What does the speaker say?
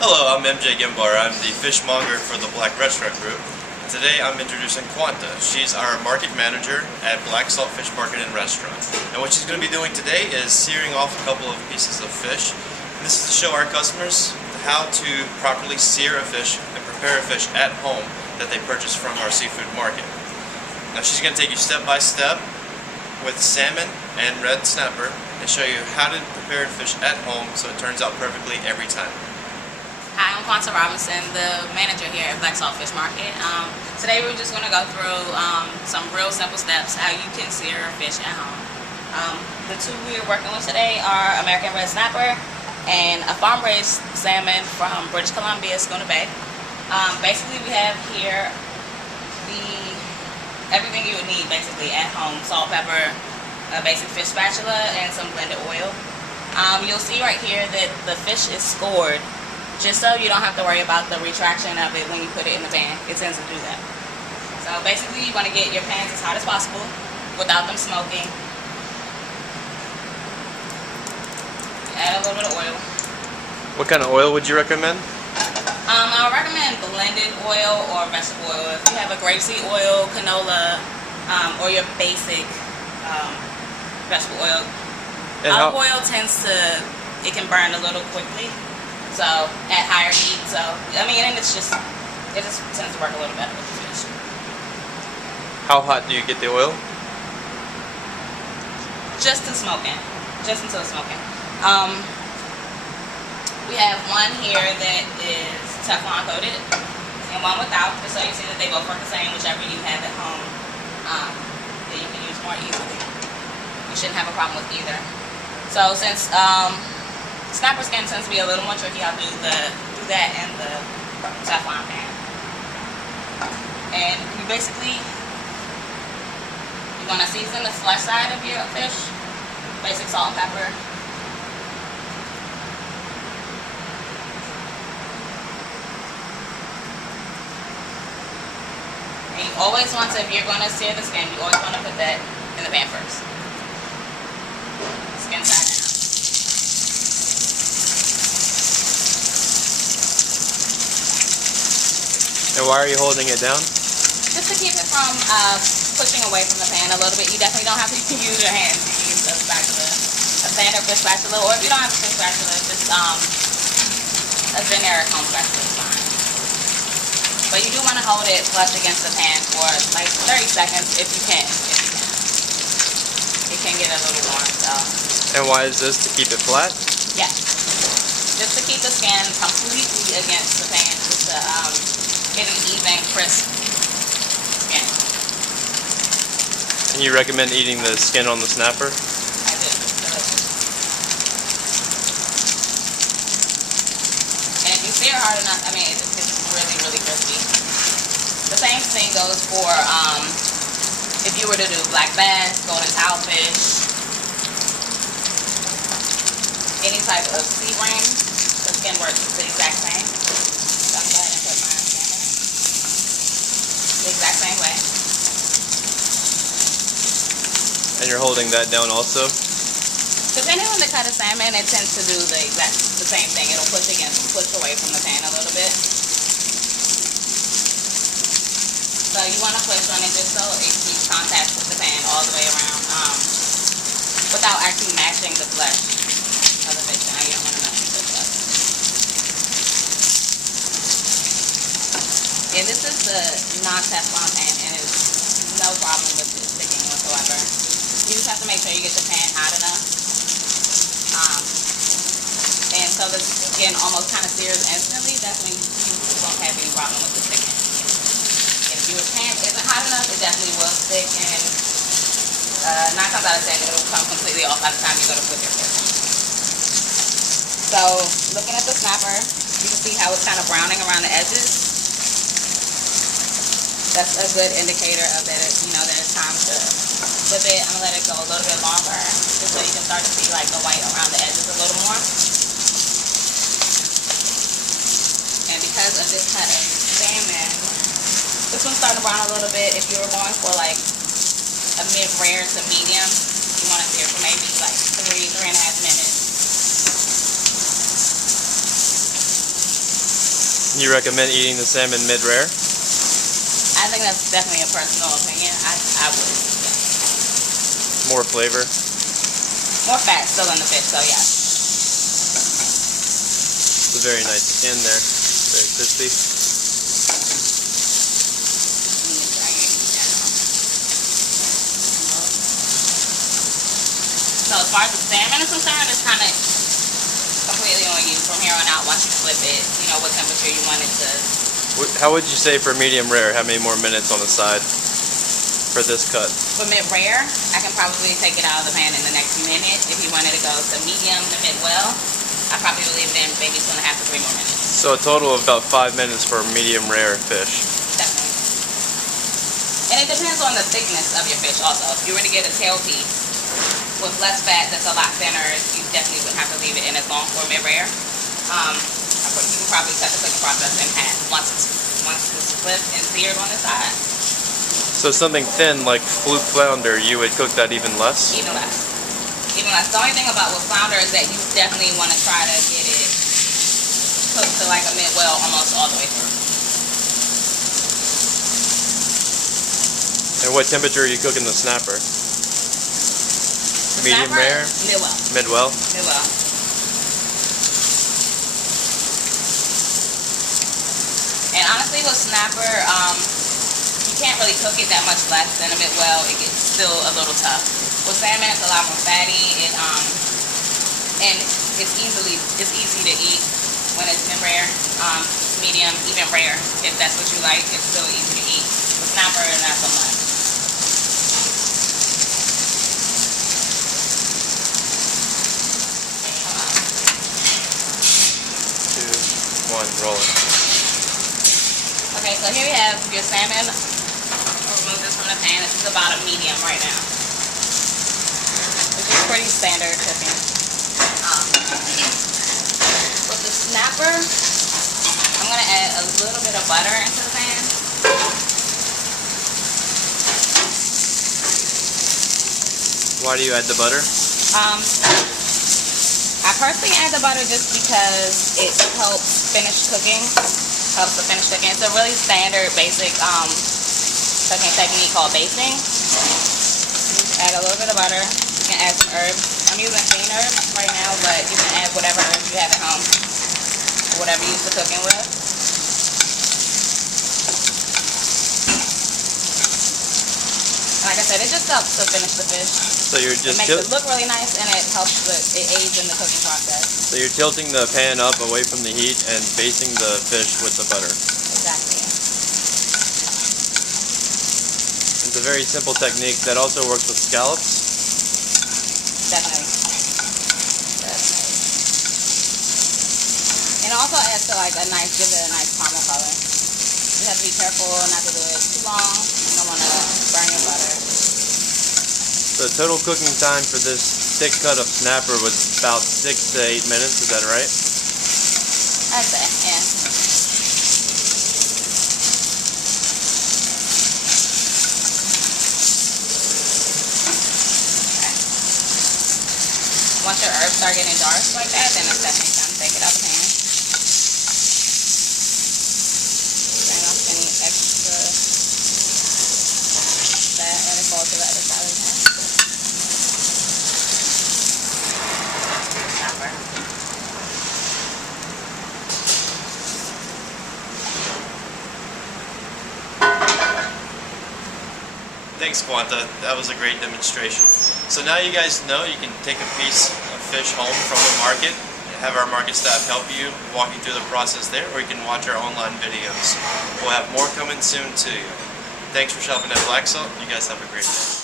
Hello, I'm MJ Gimbar. I'm the fishmonger for the Black Restaurant Group. Today I'm introducing Quanta. She's our market manager at Black Salt Fish Market and Restaurant. And what she's going to be doing today is searing off a couple of pieces of fish. And this is to show our customers how to properly sear a fish and prepare a fish at home that they purchase from our seafood market. Now she's going to take you step by step with salmon and red snapper and show you how to prepare a fish at home so it turns out perfectly every time. Hi, I'm Quanta Robinson, the manager here at Black Salt Fish Market. Today we're just going to go through some real simple steps how you can sear fish at home. The two we're working with today are American red snapper and a farm-raised salmon from British Columbia, Schooner Bay. Basically we have here everything you would need basically at home: salt, pepper, a basic fish spatula, and some blended oil. You'll see right here that the fish is scored, just so you don't have to worry about the retraction of it when you put it in the pan. It tends to do that. So basically you want to get your pans as hot as possible without them smoking. Add a little bit of oil. What kind of oil would you recommend? I would recommend blended oil or vegetable oil. If you have a grapeseed oil, canola, or your basic vegetable oil. Olive oil it can burn a little quickly, so at higher heat. So I mean, and it just tends to work a little better with the fish. How hot do you get the oil? Just until smoking. We have one here that is Teflon coated and one without, just so you see that they both work the same. Whichever you have at home, that you can use more easily. You shouldn't have a problem with either. So since snapper skin tends to be a little more tricky, I'll do that in the Teflon pan. And you're gonna season the flesh side of your fish, basic salt and pepper. And you always want to, if you're going to sear the skin, you always want to put that in the pan first. Skin side down. And why are you holding it down? Just to keep it from pushing away from the pan a little bit. You definitely don't have to use your hands. You can use a spatula, a standard fish spatula, or if you don't have a fish spatula, just a generic home spatula is fine. But you do want to hold it flush against the pan for like 30 seconds if you can. It can get a little warm, so. And why is this? To keep it flat? Yeah. Just to keep the skin completely against the pan, just to get an even, crisp skin. And you recommend eating the skin on the snapper? I do. And if you sear hard enough, I mean, it just gets really, really crispy. The same thing goes for if you were to do black bass, golden tilefish, any type of sea ring, the skin works the exact same. So I'm going to go ahead and put my salmon in the exact same way. And you're holding that down also? Depending on the cut of salmon, it tends to do the same thing. It'll push away from the pan a little bit. So you want to push on it just so it keeps contact with the pan all the way around, without actually mashing the flesh of the fish. Now you don't want to mash the fish up. And this is the non-Teflon pan, and it's no problem with it sticking whatsoever. You just have to make sure you get the pan hot enough, and so the skin almost kind of sears instantly. Definitely you won't have any problem with the sticking. If your pan isn't hot enough, it definitely will stick, and 9 times out of 10 it'll come completely off by the time you go to flip your fish. So looking at the snapper, you can see how it's kind of browning around the edges. That's a good indicator of that that it's time to flip it. I'm gonna let it go a little bit longer, just so you can start to see like the white around the edges a little more. And because of this cut of salmon, this one's starting to brown a little bit. If you were going for like a mid-rare to medium, you want to sear for maybe like 3.5 minutes. You recommend eating the salmon mid-rare? I think that's definitely a personal opinion. I would. Yeah. More flavor? More fat still in the fish, so yeah. It's a very nice skin there. Very crispy. So as far as the salmon is concerned, it's kind of completely on you from here on out. Once you flip it, you know what temperature you want it to. How would you say for medium rare? How many more minutes on the side for this cut? For mid-rare, I can probably take it out of the pan in the next minute. If you wanted to go to medium to mid-well, I probably would leave it in maybe 2.5 to 3 more minutes. So a total of about 5 minutes for medium rare fish. Definitely. And it depends on the thickness of your fish also. If you were to get a tail piece with less fat that's a lot thinner, you definitely wouldn't have to leave it in as long for mid-rare. You can probably cut the cooking process in half once it's flipped and seared on the side. So something thin like fluke flounder, you would cook that even less? Even less. Even less. The only thing about with flounder is that you definitely want to try to get it cooked to like a mid-well almost all the way through. And what temperature are you cooking the snapper? The Medium snapper, rare? Mid-well. Mid-well? Mid-well. And honestly with snapper, you can't really cook it that much less than a mid-well. It gets still a little tough. With salmon, it's a lot more fatty. And it's easy to eat when it's mid-rare, medium, even rare. If that's what you like, it's still easy to eat. With snapper, not so much. 2, 1, rolling. Okay, so here we have your salmon. I'll remove this from the pan. This is about a medium right now, which is pretty standard cooking. With the snapper, I'm going to add a little bit of butter into the pan. Why do you add the butter? I personally add the butter just because it helps finish cooking. Helps to finish cooking. It's a really standard, basic cooking technique called basting. Add a little bit of butter. You can add some herbs. I'm using green herbs right now, but you can add whatever herbs you have at home, or whatever you use for cooking with. Like I said, it just helps to finish the fish. So you're just it makes it look really nice, and it helps it aids in the cooking process. So you're tilting the pan up away from the heat and basting the fish with the butter. Exactly. It's a very simple technique that also works with scallops. Definitely. And it also adds to like gives it a nice caramel color. You have to be careful not to do it too long. You don't want to burn your butter. The total cooking time for this thick cut of snapper was about 6 to 8 minutes, is that right? I'd say, yeah. Okay. Once your herbs start getting dark like that, then it's definitely time to take it out the pan. Drain off any extra fat and it falls to the other side of the pan. Thanks, Quanta. That was a great demonstration. So now you guys know you can take a piece of fish home from the market, have our market staff help you, walk you through the process there, or you can watch our online videos. We'll have more coming soon to you. Thanks for shopping at Black Salt. You guys have a great day.